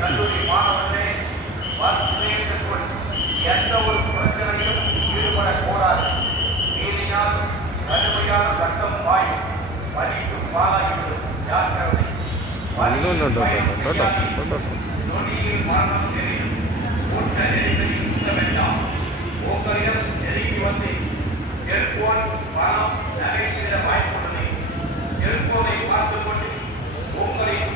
கல்லூரி மாணவர்களே, எந்த ஒரு பிரச்சனையும் ஈடுபடக்கூடாது. நீதியால் கடுமையான சட்டம் பாயும், வலிக்கு பாலாகிவிடும். ஜாக்கிரதை. நொடியில் மரணம் தெரியும். கூட்ட நெறிகளில் சுத்த வேண்டாம். உங்களிடம் நெருங்கி வந்து செல்போன் பணம் நகைத்திட வாய்ப்புள்ளது. செல்போனை பார்த்துக் கொண்டு உங்களை